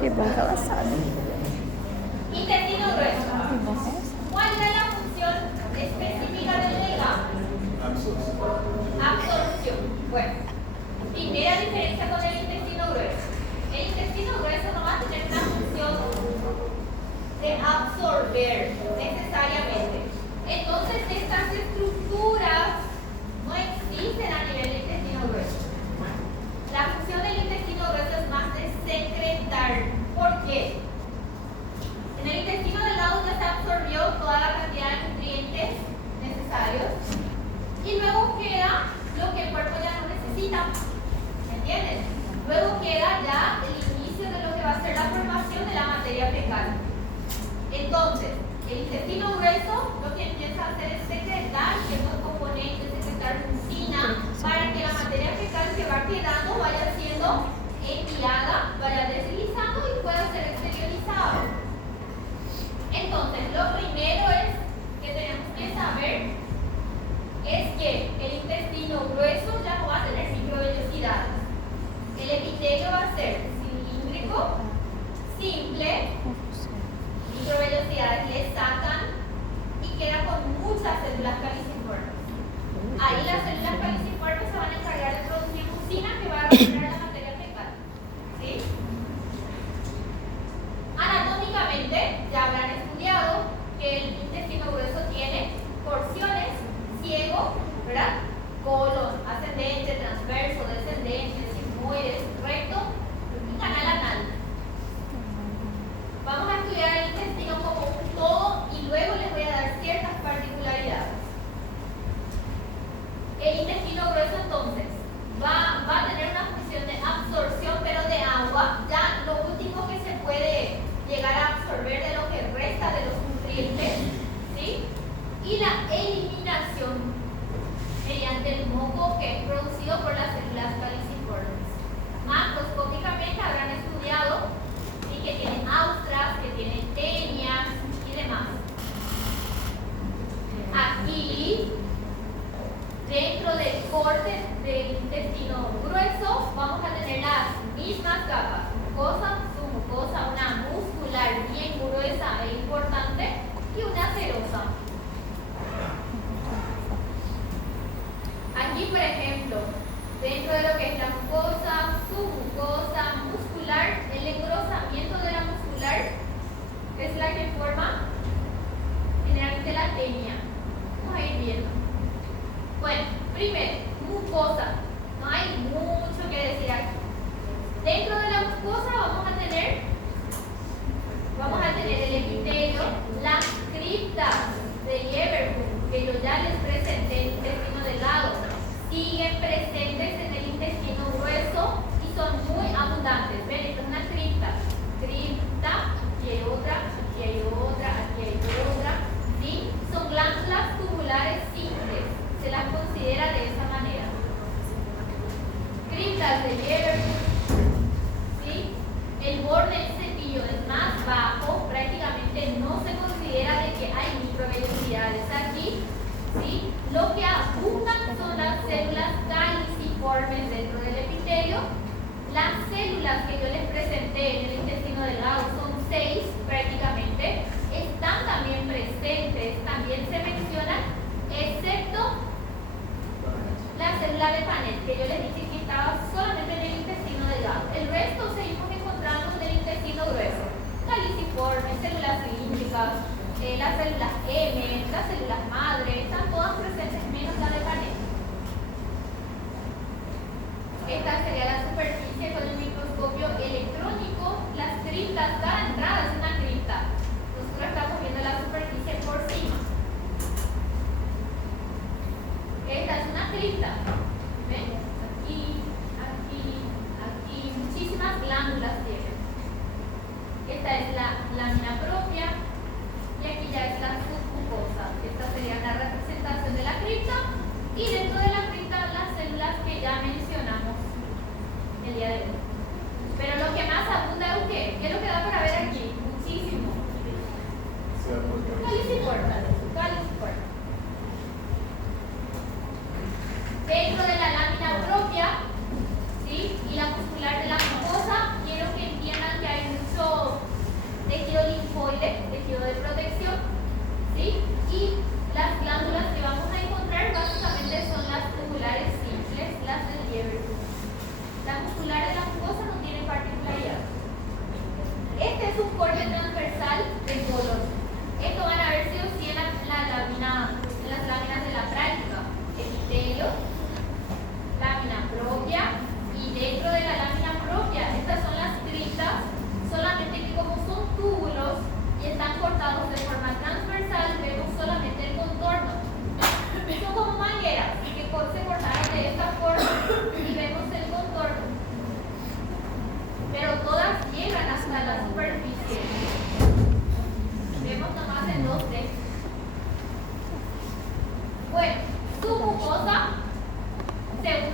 Que bom que ela sabe. Intestino grueso. Que bom que ela sabe. ¿Cuál era la función específica del hígado? Absorción. Bueno, primera diferencia con el intestino grueso. El intestino grueso no va a tener una función de absorber necesariamente. Entonces, estas estructuras no existen a nivel del intestino grueso. La función del intestino grueso es más de secretar. ¿Por qué? En el intestino delgado ya se absorbió toda la cantidad de nutrientes necesarios y luego queda lo que el cuerpo ya no necesita. ¿Me entiendes? Luego queda ya el inicio de lo que va a ser la formación de la materia fecal. Entonces, el intestino grueso lo que empieza a hacer es secretar ciertos componentes, secretar mucina, para que la materia fecal que va quedando vaya siendo enviada, vaya deslizando y pueda ser exteriorizada. Entonces, lo primero que tenemos que saber es que el intestino grueso ya no va a tener microvellosidades. El epitelio va a ser cilíndrico, simple, microvellosidades le sacan y queda con muchas células caliciformes. Ahí las células caliciformes se van a encargar de producir mucina que va a recuperar la materia fecal. ¿Sí? Anatómicamente, ya habrán estudiado que el intestino grueso tiene porciones, ciego, ¿verdad? Colon, ascendente, transverso, descendente, sigmoides, recto y canal anal. Vamos a estudiar el intestino como un todo y luego les voy a dar ciertas particularidades. El intestino grueso entonces va a tener una función de absorción, pero de agua. Ya lo último que se puede llegar a absorber de lo que resta de los nutrientes, ¿sí? Y la eliminación mediante el moco que es producido por las células caliciformes. Macroscópicamente habrán estudiado, ¿sí?, que tienen austras, que tienen tenias y demás. Aquí, dentro del corte del intestino grueso, vamos a tener las mismas capas: mucosa, submucosa, una muscular bien gruesa e importante y una serosa. Aquí, por ejemplo, dentro de lo que es la mucosa, submucosa, muscular, el engrosamiento de la muscular es la que forma generalmente la tenia. Vamos a ir viendo. Bueno, primero, mucosa. No hay mucho que decir aquí. Dentro de la mucosa vamos a tener el epitelio, las criptas de Lieberkühn, que yo ya les presenté en el intestino delgado, siguen presentes en el intestino grueso y son muy abundantes. ¿Ven? Esta es una cripta. Aquí hay otra, aquí hay otra, aquí hay otra. ¿Sí? Son glándulas tubulares simples. Se las considera de esa manera. Criptas de Lieberkühn. ¿Sí? El borde del cepillo es más bajo, prácticamente no se considera de que hay microvellosidades aquí. ¿Sí? Lo que abundan son las células caliciformes dentro del epitelio. Las células que yo les presenté en el intestino delgado son 6 prácticamente, están también presentes, también se mencionan, excepto la célula de Paneth, que yo les dije que estaba solamente en el intestino delgado. El resto seguimos encontrando en el intestino grueso: caliciformes, células cilíndricas, las células M, las células madre, están todas presentes menos la de Paneth. Esta sería la superficie con el microscopio electrónico. Las criptas, cada entrada es una cripta. Nosotros estamos viendo la superficie por encima. Esta es una cripta. ¿Ven? Aquí, aquí, aquí. Muchísimas glándulas tienen. Esta es la lámina propia. Y aquí ya es la submucosa. Esta sería la representación de la cripta. Y dentro de la cripta las células que ya mencionamos el día de hoy. Pero lo que más abunda es ¿qué? ¿Qué es lo que da para ver aquí? Muchísimo. Caliciformes. Dentro de la lámina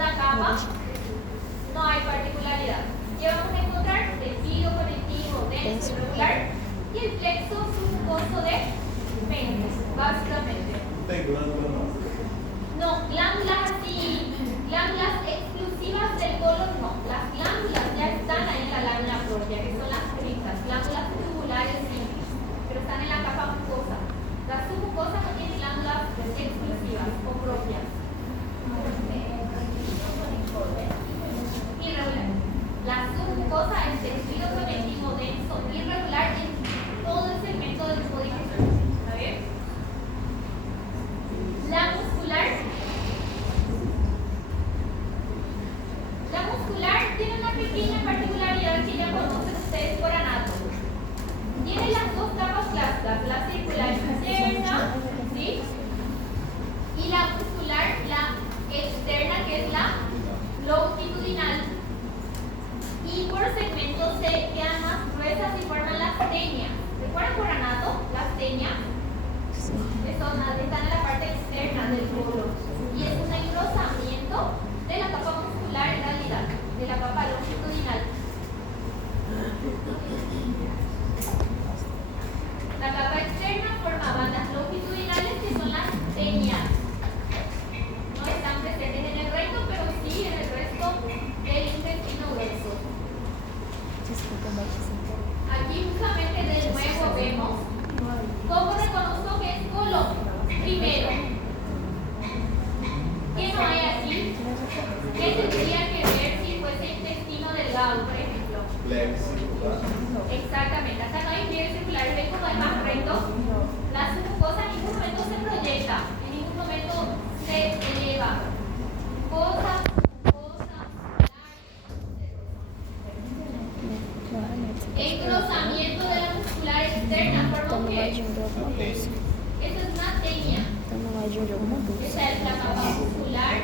segunda capa no hay particularidad. ¿Qué vamos a encontrar? Tejido conectivo denso y regular y el plexo submucoso de Mendes, básicamente. No, glándulas así, glándulas exclusivas del colon no. Las glándulas ya están ahí en la lámina propia, que son las criptas, glándulas tubulares simples, pero están en la capa mucosa. La submucosa no tiene glándulas exclusivas o propias. Irregular. La submucosa es tejido conectivo denso irregular en todo el segmento del tubo digestivo. ¿Está bien? La muscular tiene una pequeña particularidad que ya conocen ustedes por anatomía. Tiene las dos capas clásicas, la circular interna, ¿sí? Y la muscular, la externa, que es la longitudinal. Y por segmentos se quedan más gruesas y forman las teñas. ¿Recuerdan por anato? Las teñas. Están en la parte externa del colon. Y es un engrosamiento de la capa muscular en realidad, de la capa longitudinal. La capa externa forma bandas longitudinales que son las teñas. No están presentes en el recto, pero sí en el resto del intestino grueso. Aquí justamente de nuevo vemos cómo reconozco que es colon. Primero, ¿qué no hay aquí? ¿Qué tendría que ver si fuese intestino delgado, por ejemplo? Exactamente, acá no hay pliegue circular, ven como es más recto. La submucosa en ningún momento se proyecta, en ningún momento se eleva. Engrosamiento de la muscular externa forma ¿qué? Esta es una teña. Esta es la capa muscular.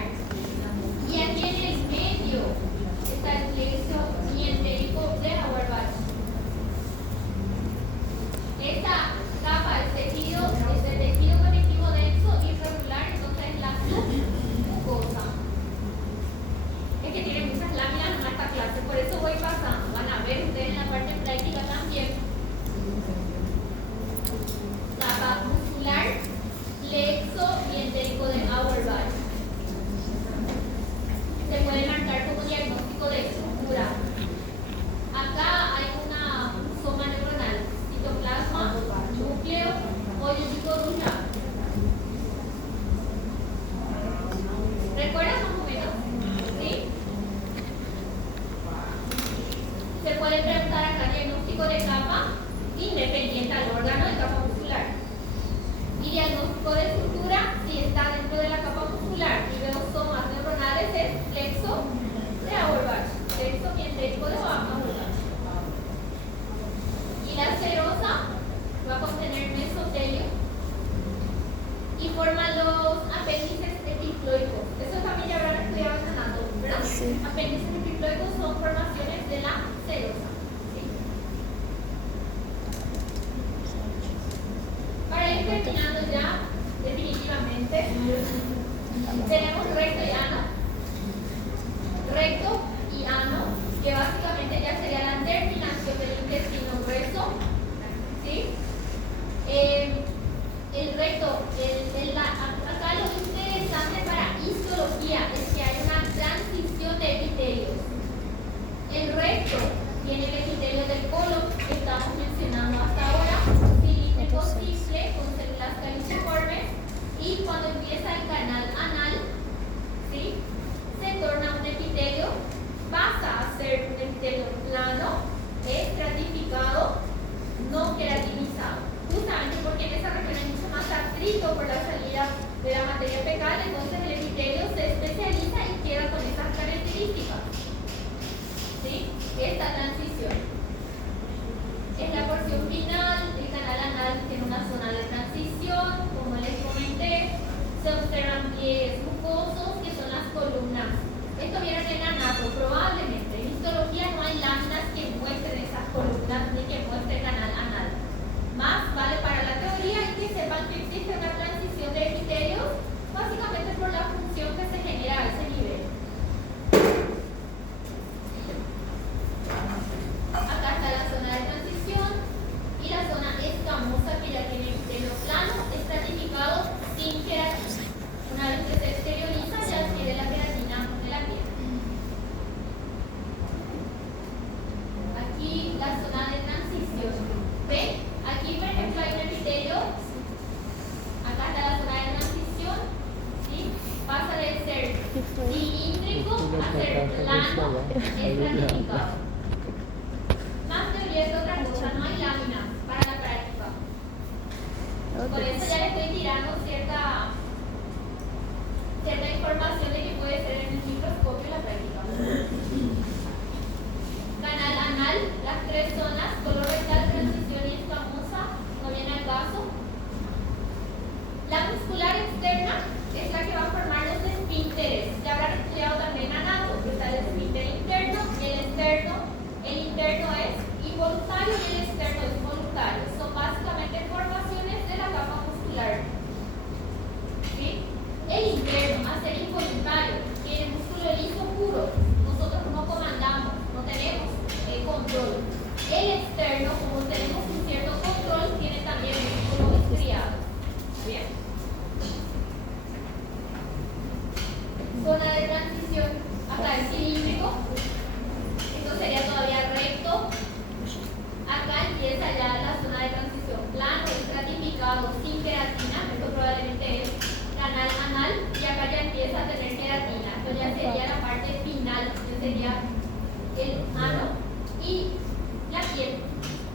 Y aquí en el medio está el plexo mientérico de Auerbach. Esta capa es el tejido conectivo denso irregular, entonces es la submucosa. Es que tiene muchas láminas en esta clase, por eso voy pasando. Van a ver ustedes en la parte práctica también. Capa muscular, plexo mientérico de Auerbach. Se puede marcar como diagnóstico de estructura. Acá hay una soma neuronal, citoplasma, núcleo o yugorulla. ¿Recuerdan más o menos? ¿Sí? Se puede preguntar acá diagnóstico de capa independiente al órgano de capa muscular. Y diagnóstico de estructura, si está dentro de la capa muscular y veo somas neuronales, es plexo de Auerbach, plexo mientérico de Auerbach. Y la serosa va a contener mesotelio y forma los apéndices epiploicos. Eso también ya habrán estudiado en anatomía, ¿verdad? Sí. Apéndices epiploicos son formaciones de la serosa. Para ir terminando ya, definitivamente, tenemos recto y ano. Recto y ano, que básicamente ya sería la terminación del intestino grueso. ¿Sí? El recto, acá lo interesante para histología es que hay una transición de epitelios. El recto tiene el epitelio del colon que estamos mencionando hasta ahora, cilíndrico simple con células caliciformes, y cuando empieza el canal anal, ¿sí? ser plano, estratificado. Más teoría que otra cosa, no hay láminas para la práctica. Por eso ya le estoy tirando cierta información de que puede ser en el microscopio la práctica. Canal anal, las tres zonas, color rectal, transición y escamosa, no viene al caso. La muscular externa es la que va a formar los esfínteres. Ya habrán estudiado también anato, que está el esfínter interno y el externo. El interno es involuntario y el externo es voluntario. Son básicamente formaciones de la capa muscular. ¿Sí? El interno, al ser involuntario, tiene músculo liso puro. Nosotros no comandamos, no tenemos control. El externo, como tenemos un cierto control, tiene también músculo estriado. Bien. Zona de transición, acá es cilíndrico. Esto sería todavía recto. Acá empieza ya la zona de transición. Plano, estratificado, sin queratina. Esto probablemente es canal anal. Y acá ya empieza a tener queratina. Esto ya sería la parte final, que sería el ano y la piel.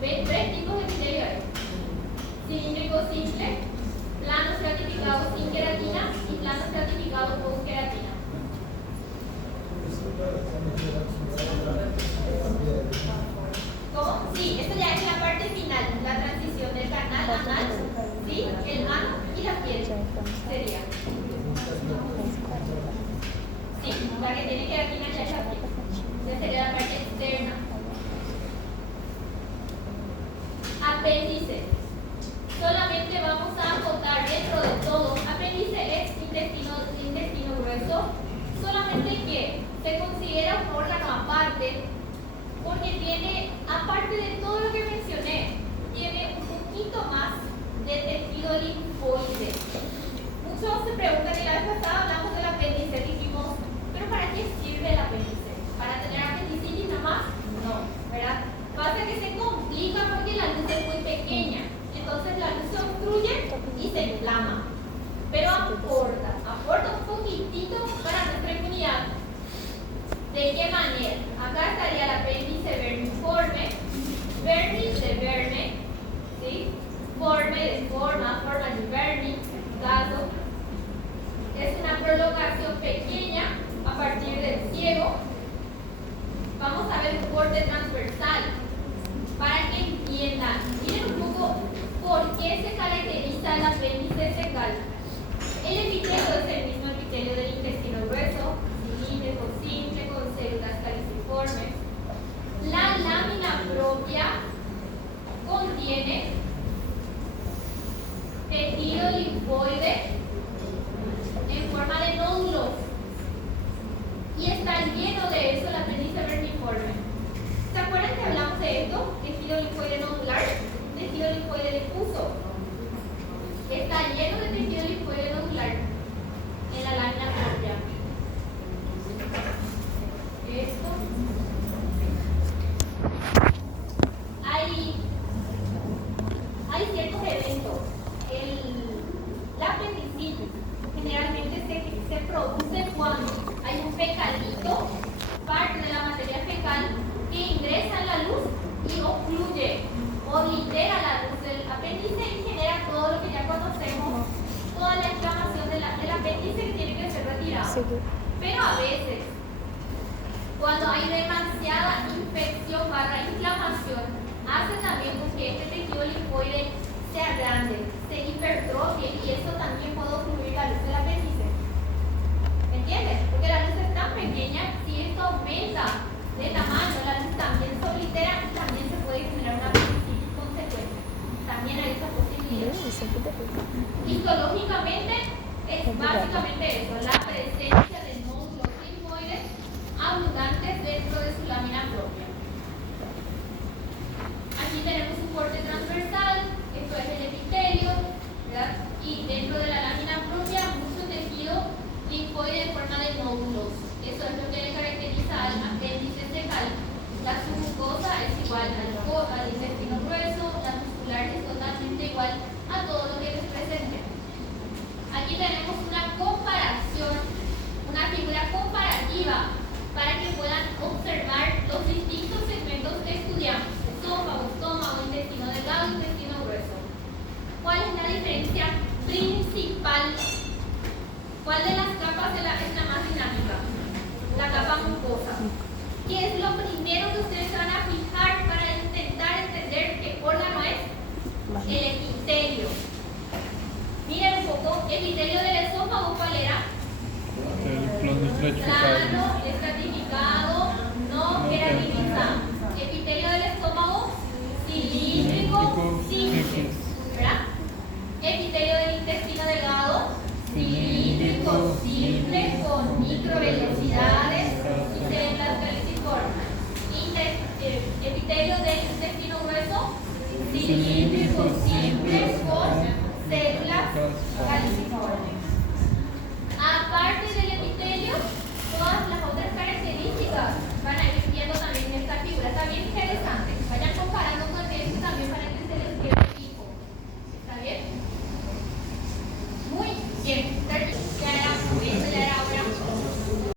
¿Ven? Tres tipos de epitelio hay. Cilíndrico simple, plano estratificado sin queratina y plano estratificado con queratina. ¿Cómo? Sí, esto ya es la parte final, la transición del canal anal, ¿sí? El ano y la piel sería. Sí, la que tiene queratina ya es la piel. Esta sería la parte externa. Apéndice. Solamente vamos a acotar dentro de todo. Apéndice es intestino grueso. Solamente que se considera un órgano aparte porque tiene, aparte de todo lo que mencioné, tiene un poquito más de tejido linfoide. Muchos se preguntan, y la vez pasada hablamos del apéndice, dijimos, ¿pero para qué sirve el apéndice? ¿Para tener apendicitis nada más? No, ¿verdad? Pasa que se complica porque la luz es muy pequeña. Entonces la luz se obstruye y se inflama. Pero aporta un poquitito para nuestra inmunidad. ¿De qué manera? Acá estaría el apéndice vermiforme, vermis de verme, ¿sí? Forme de forma de vermis, caso. Es una prolongación pequeña a partir del ciego. Vamos a ver un corte transversal para que entiendan. Miren un poco por qué se caracteriza el apéndice fecal. El epitelio es el mismo epitelio del intestino grueso, cilíndrico simple con células caliciformes. La lámina propia contiene tejido linfoide en forma de nódulos y está lleno de eso el apéndice vermiforme. ¿Se acuerdan que hablamos de esto? Tejido linfoide nodular, tejido linfoide difuso. Está lleno de tejido linfoide nodular en la lámina propia. Esto. Hay ciertos eventos. La apendicitis generalmente se produce cuando hay un fecalito, parte de la materia fecal, que ingresa en la luz y ocluye o libera la luz del apéndice y genera todo lo que ya conocemos, toda la inflamación del apéndice que tiene que ser retirado. Sí. Pero a veces, cuando hay demasiada infección / inflamación, hace también con que este tejido linfoide sea grande, se hipertrofie y eso también puede ocluir la luz del apéndice. ¿Me entiendes? Porque la luz es tan pequeña, si esto aumenta de tamaño, la luz también se oblitera y también se puede generar una apendicitis consecuente. También hay esa posibilidad. Histológicamente es básicamente eso, la presencia de nódulos linfoides abundantes dentro de su lámina propia. Aquí tenemos un corte transversal, esto es el epitelio, ¿verdad? Y dentro de la lámina propia mucho tejido linfoide en forma de nódulos. Eso es lo que le caracteriza al apéndice fecal. La submucosa es igual al intestino grueso, la muscular es totalmente igual a todo lo que les presenté. Aquí tenemos una comparación, una figura comparativa ¿qué es lo primero que ustedes se van a fijar para intentar entender qué órgano es? El epitelio. Miren un poco, epitelio del esófago, ¿cuál era? Plano, estratificado, no queratinizado. Epitelio del estómago, cilíndrico, simple, ¿verdad? Epitelio del intestino delgado, cilíndrico, simple, con microvelocidades y células caliciformes. Epitelio del intestino grueso, cilíndrico, simple, con células caliciformes.